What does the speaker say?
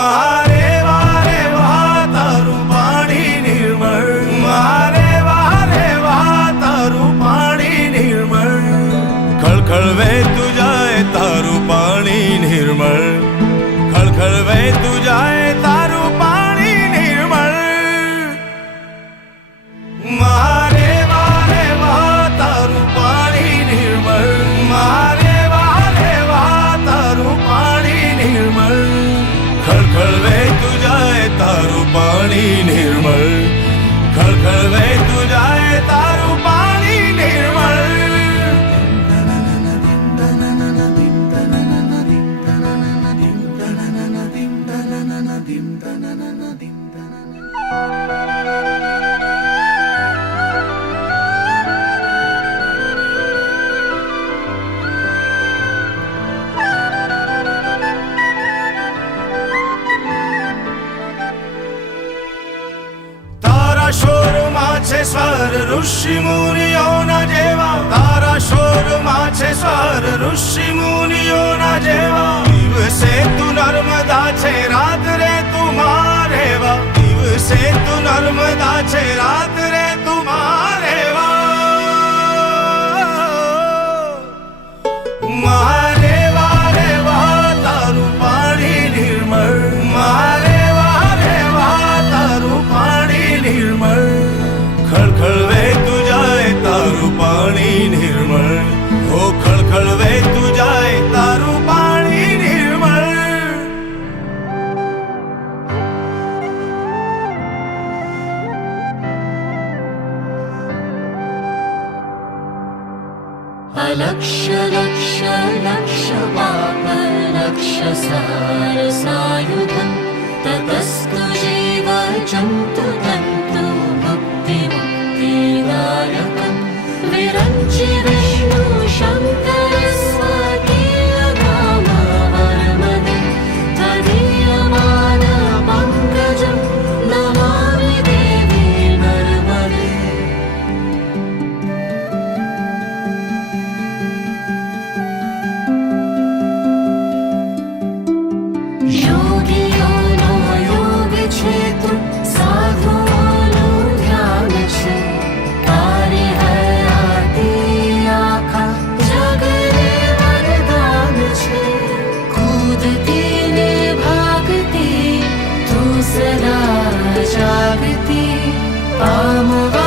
મારે વારે વાહ તારું પાણી નિર્મળ, મારે વારે વાહ તારું પાણી નિર્મળ, ખળખળ વહેતું જાય તારું પાણી નિર્મળ, ખળખળ વહેતું જાય તારું પાણી નિર્મળ. મારે વારે વાહ તારું પાણી નિર્મળ, મારે વારે વાહ તારું પાણી નિર્મળ, ખળખળ વહેતું જાય તારું પાણી નિર્મળ, ખળખળ વહેતું જાય તારું પાણી નિર્મળ. તારા શોરમાં છે સ્વર ઋષિ મુનિઓના જેવા, તારા શોરમાં છે સ્વર ઋષિ મુનિઓના જેવા, દિવસે તું નર્મદા છે રાત રે તું મારે વા, દિવસે તું નર્મદા છે રાત રે તું મારે વા. મારે વારે વાહ તારું પાણી નિર્મળ, મારે વારે વાહ તારું પાણી નિર્મળ, ખળખળ વહેતું જાય તારું પાણી નિર્મળ, હો ખળખળ વહેતું જાય તારું પાણી નિર્મળ. अलक्ष्य लक्ष्य लक्ष्य पाप लक्ष्य सार सायुधं ततस्तु जीव जन्तु तन्तु मुक्ति मुक्तिदायकं विरञ्चि विष्णु शङ्कर स्वकीयधाम वर्मदे तदीयमान पङ्कजं नमामि देवी नर्मदे. યોગીઓનો યોગ છે તું, સાધુઓનું ધ્યાન છે, તારી હયાતી આખા જગને વરદાન છે, કૂદતી ને ભાગતી તું સદા જાગતી પામવા